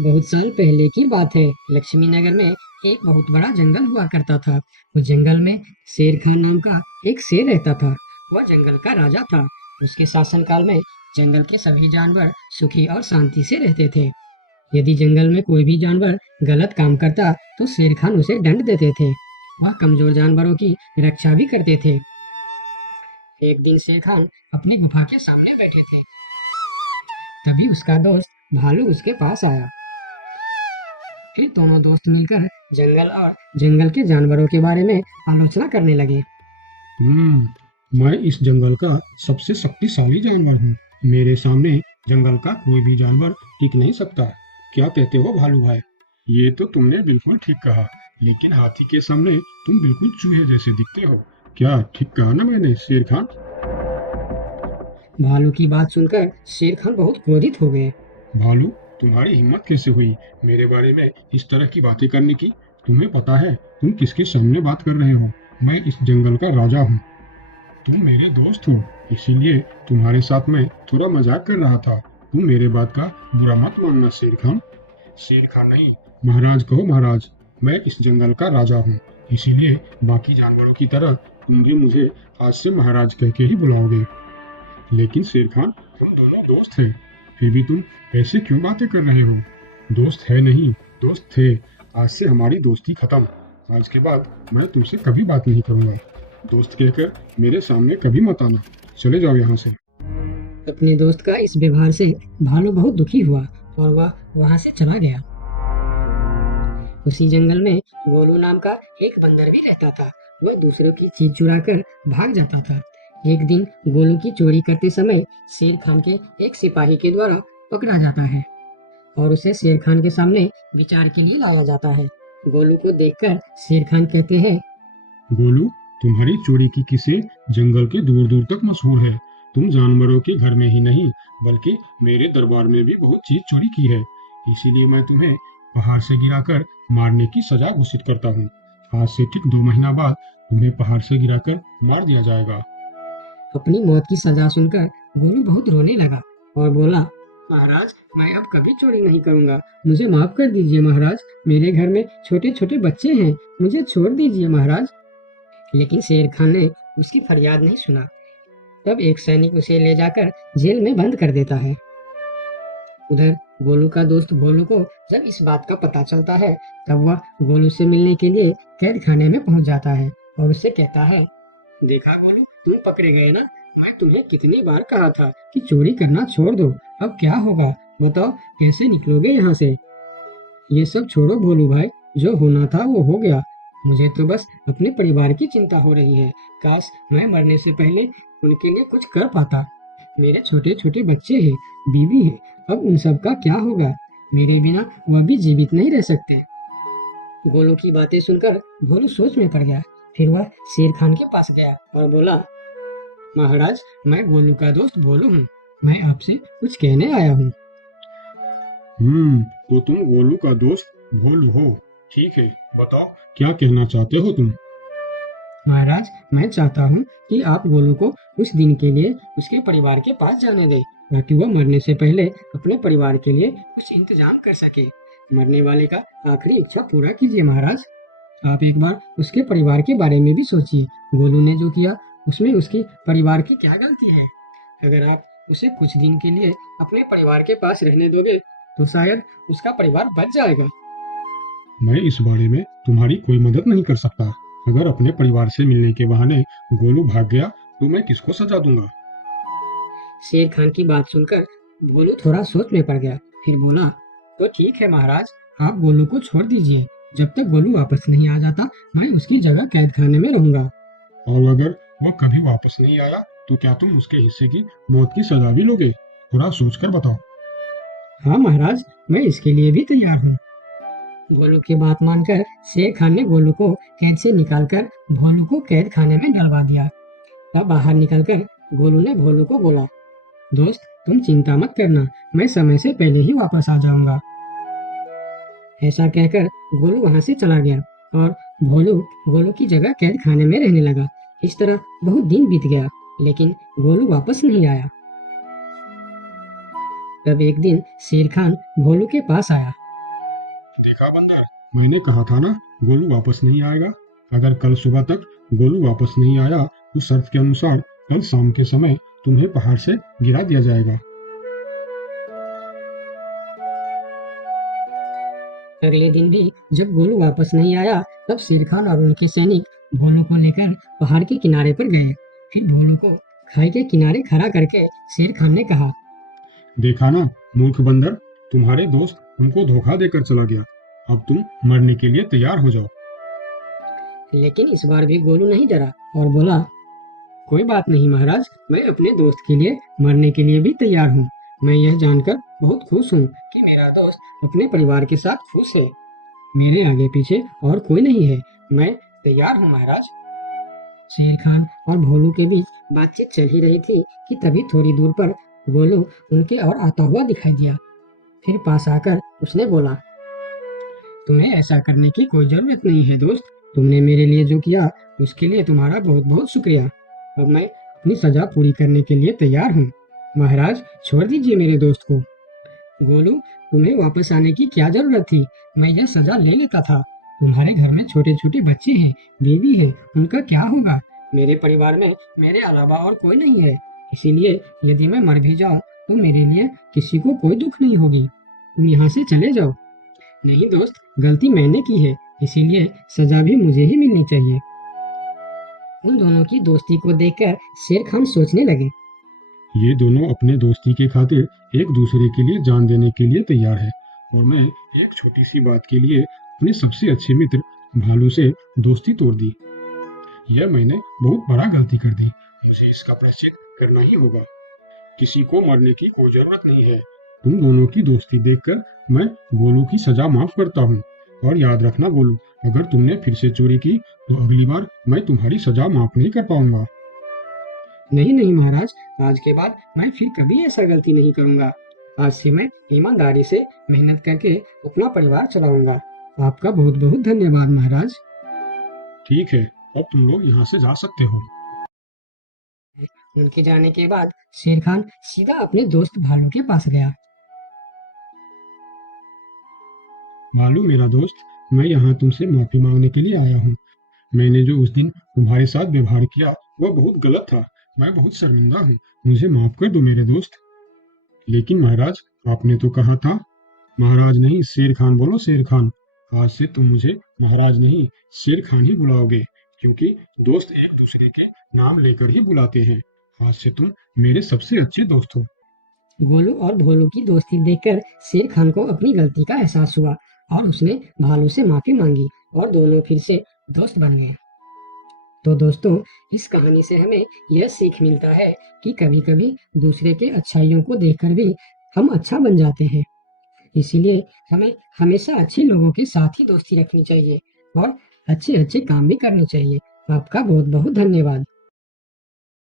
बहुत साल पहले की बात है। लक्ष्मी नगर में एक बहुत बड़ा जंगल हुआ करता था। उस जंगल में शेर खान नाम का एक शेर रहता था। वह जंगल का राजा था। उसके शासनकाल में जंगल के सभी जानवर सुखी और शांति से रहते थे। यदि जंगल में कोई भी जानवर गलत काम करता तो शेर खान उसे दंड देते थे। वह कमजोर जानवरों की रक्षा भी करते थे। एक दिन शेर खान अपनी गुफा के सामने बैठे थे। तभी उसका दोस्त भालू उसके पास आया। फिर दोनों दोस्त मिलकर जंगल और जंगल के जानवरों के बारे में आलोचना करने लगे। मैं इस जंगल का सबसे शक्तिशाली जानवर हूँ। मेरे सामने जंगल का कोई भी जानवर टिक नहीं सकता। क्या कहते हो भालू भाई? ये तो तुमने बिल्कुल ठीक कहा, लेकिन हाथी के सामने तुम बिल्कुल चूहे जैसे दिखते हो। क्या ठीक कहा ना मैंने, शेर खान? भालू की बात सुनकर शेर खान बहुत क्रोधित हो गए। भालू, तुम्हारी हिम्मत कैसे हुई मेरे बारे में इस तरह की बातें करने की? तुम्हें पता है तुम किसके सामने बात कर रहे हो? मैं इस जंगल का राजा हूँ। तुम मेरे दोस्त हो, इसीलिए तुम्हारे साथ मैं थोड़ा मजाक कर रहा था। तुम मेरे बात का बुरा मत मानना शेर खान। शेर खान नहीं, महाराज कहो महाराज। मैं इस जंगल का राजा हूँ, इसीलिए बाकी जानवरों की तरह तुम भी मुझे आज से महाराज कह के ही बुलाओगे। लेकिन शेर खान, हम दोनों दोस्त हैं, फिर भी तुम ऐसे क्यों बातें कर रहे हो? दोस्त है नहीं, दोस्त थे। आज से हमारी दोस्ती खत्म। आज के बाद मैं तुमसे कभी बात नहीं करूंगा। दोस्त कहकर मेरे सामने कभी मत आना। चले जाओ यहाँ से। अपने दोस्त का इस व्यवहार से भालू बहुत दुखी हुआ और वह वहां से चला गया। उसी जंगल में गोलू नाम का एक बंदर भी रहता था। वह दूसरों की चीज चुरा कर भाग जाता था। एक दिन गोलू की चोरी करते समय शेर खान के एक सिपाही के द्वारा पकड़ा जाता है और उसे शेर खान के सामने विचार के लिए लाया जाता है। गोलू को देखकर शेर खान कहते हैं, गोलू, तुम्हारी चोरी की किस्से जंगल के दूर दूर तक मशहूर है। तुम जानवरों के घर में ही नहीं, बल्कि मेरे दरबार में भी बहुत चीज चोरी की है। इसीलिए मैं तुम्हें पहाड़ से गिराकर मारने की सजा घोषित करता हूँ। आज से ठीक 2 महीना बाद तुम्हें पहाड़ से गिराकर मार दिया जाएगा। अपनी मौत की सजा सुनकर गोलू बहुत रोने लगा और बोला, महाराज, मैं अब कभी चोरी नहीं करूंगा। मुझे माफ कर दीजिए महाराज। मेरे घर में छोटे छोटे बच्चे हैं। मुझे छोड़ दीजिए महाराज। लेकिन शेर खान ने उसकी फरियाद नहीं सुना। तब एक सैनिक उसे ले जाकर जेल में बंद कर देता है। उधर गोलू का दोस्त भोलू को जब इस बात का पता चलता है, तब वह गोलू से मिलने के लिए कैद खाने में पहुंच जाता है और उससे कहता है, देखा गोलू, तुम पकड़े गए ना। मैं तुम्हें कितनी बार कहा था कि चोरी करना छोड़ दो। अब क्या होगा बताओ, कैसे निकलोगे यहाँ से? ये सब छोड़ो भोलू भाई, जो होना था वो हो गया। मुझे तो बस अपने परिवार की चिंता हो रही है। काश मैं मरने से पहले उनके लिए कुछ कर पाता। मेरे छोटे छोटे बच्चे हैं, बीवी है। अब उन सब का क्या होगा? मेरे बिना वह भी जीवित नहीं रह सकते। गोलू की बातें सुनकर भोलू सोच में पड़ गया। फिर वह शेर खान के पास गया और बोला, महाराज, मैं गोलू का दोस्त भोलू हूँ। मैं आपसे कुछ कहने आया हूँ। तो तुम गोलू का दोस्त भोलू हो? ठीक है, बताओ क्या कहना चाहते हो तुम? महाराज, मैं चाहता हूँ कि आप गोलू को कुछ दिन के लिए उसके परिवार के पास जाने दें, ताकि वह मरने से पहले अपने परिवार के लिए कुछ इंतजाम कर सके। मरने वाले का आखिरी इच्छा पूरा कीजिए महाराज। आप एक बार उसके परिवार के बारे में भी सोचिए। गोलू ने जो किया उसमें उसके परिवार की क्या गलती है? अगर आप उसे कुछ दिन के लिए अपने परिवार के पास रहने दोगे तो शायद उसका परिवार बच जाएगा। मैं इस बारे में तुम्हारी कोई मदद नहीं कर सकता। अगर अपने परिवार से मिलने के बहाने गोलू भाग गया तो मैं किसको सजा दूंगा? शेर खान की बात सुनकर गोलू थोड़ा सोच में पड़ गया। फिर बोला, तो ठीक है महाराज, आप गोलू को छोड़ दीजिए। जब तक गोलू वापस नहीं आ जाता मैं उसकी जगह कैद खाने में रहूंगा। और अगर वो कभी वापस नहीं आया तो क्या तुम उसके हिस्से की मौत की सजा भी लोगे? थोड़ा सोचकर बताओ। हाँ महाराज, मैं इसके लिए भी तैयार हूँ। गोलू की बात मानकर शेर खान ने गोलू को कैद से निकालकर भोलू को कैद खाने में डलवा दिया। तब बाहर निकलकर गोलू ने भोलू को बोला, दोस्त, तुम चिंता मत करना, मैं समय से पहले ही वापस आ जाऊंगा। ऐसा कहकर गोलू वहां से चला गया और भोलू गोलू की जगह कैद खाने में रहने लगा। इस तरह बहुत दिन बीत गया, लेकिन गोलू वापस नहीं आया। तब एक दिन शेर खान भोलू के पास आया देखा बंदर, मैंने कहा था ना, गोलू वापस नहीं आएगा। अगर कल सुबह तक गोलू वापस नहीं आया तो शर्त के अनुसार कल शाम के समय तुम्हें पहाड़ से गिरा दिया जाएगा। अगले दिन भी जब गोलू वापस नहीं आया, तब शेर खान और उनके सैनिक भोलू को लेकर पहाड़ के किनारे पर गए। फिर भोलू को खाई के किनारे खड़ा करके शेर खान ने कहा, देखा ना मूर्ख बंदर, तुम्हारे दोस्त तुमको धोखा देकर चला गया। अब तुम मरने के लिए तैयार हो जाओ। लेकिन इस बार भी गोलू नहीं डरा और बोला, कोई बात नहीं महाराज, मैं अपने दोस्त के लिए मरने के लिए भी तैयार हूँ। मैं यह जानकर बहुत खुश हूँ कि मेरा दोस्त अपने परिवार के साथ खुश है। मेरे आगे पीछे और कोई नहीं है। मैं तैयार हूँ महाराज। शेर खान और भोलू के बीच बातचीत चल ही रही थी कि तभी थोड़ी दूर पर गोलू उनके और आता हुआ दिखाई दिया। फिर पास आकर उसने बोला, तुम्हें ऐसा करने की कोई जरूरत नहीं है दोस्त। तुमने मेरे लिए जो किया उसके लिए तुम्हारा बहुत बहुत शुक्रिया। अब मैं अपनी सजा पूरी करने के लिए तैयार हूँ। महाराज, छोड़ दीजिए मेरे दोस्त को। गोलू, तुम्हें वापस आने की क्या जरूरत थी? मैं यह सजा ले लेता था। तुम्हारे घर में छोटे छोटे बच्चे हैं, बीवी है, उनका क्या होगा? मेरे परिवार में मेरे अलावा और कोई नहीं है। इसीलिए यदि मैं मर भी जाऊं तो मेरे लिए किसी को कोई दुख नहीं होगी। तुम यहाँ से चले जाओ। नहीं दोस्त, गलती मैंने की है, इसीलिए सजा भी मुझे ही मिलनी चाहिए। उन दोनों की दोस्ती को देखकर शेर खान सोचने लगे, ये दोनों अपने दोस्ती के खातिर एक दूसरे के लिए जान देने के लिए तैयार है, और मैं एक छोटी सी बात के लिए अपने सबसे अच्छे मित्र भालू से दोस्ती तोड़ दी। यह मैंने बहुत बड़ा गलती कर दी। मुझे इसका प्रायश्चित करना ही होगा। किसी को मरने की कोई जरूरत नहीं है। तुम दोनों की दोस्ती देखकर मैं गोलू की सजा माफ करता हूँ। और याद रखना गोलू, अगर तुमने फिर से चोरी की तो अगली बार मैं तुम्हारी सजा माफ नहीं कर पाऊंगा। नहीं नहीं महाराज, आज के बाद मैं फिर कभी ऐसा गलती नहीं करूंगा। आज से मैं ईमानदारी से मेहनत करके अपना परिवार चलाऊंगा। आपका बहुत बहुत धन्यवाद महाराज। ठीक है, अब तुम लोग यहाँ से जा सकते हो। उनके जाने के बाद शेर खान सीधा अपने दोस्त भालू के पास गया। भालू मेरा दोस्त, मैं यहाँ तुमसे माफी मांगने के लिए आया हूँ। मैंने जो उस दिन तुम्हारे साथ व्यवहार किया वह बहुत गलत था। मैं बहुत शर्मिंदा हूँ। मुझे माफ कर दो मेरे दोस्त। लेकिन महाराज, आपने तो कहा था। महाराज नहीं, शेर खान बोलो, शेर खान। आज से तुम मुझे महाराज नहीं, शेर खान ही बुलाओगे, क्योंकि दोस्त एक दूसरे के नाम लेकर ही बुलाते हैं। आज से तुम मेरे सबसे अच्छे दोस्त हो। गोलू और भोलू की दोस्ती देखकर शेर खान को अपनी गलती का एहसास हुआ और उसने भालू से माफी मांगी और दोनों फिर से दोस्त बन गए। तो दोस्तों, इस कहानी से हमें यह सीख मिलता है कि कभी-कभी दूसरे के अच्छाइयों को देखकर भी हम अच्छा बन जाते हैं। इसीलिए हमें हमेशा अच्छे लोगों के साथ ही दोस्ती रखनी चाहिए और अच्छे-अच्छे काम भी करने चाहिए। आपका बहुत-बहुत धन्यवाद।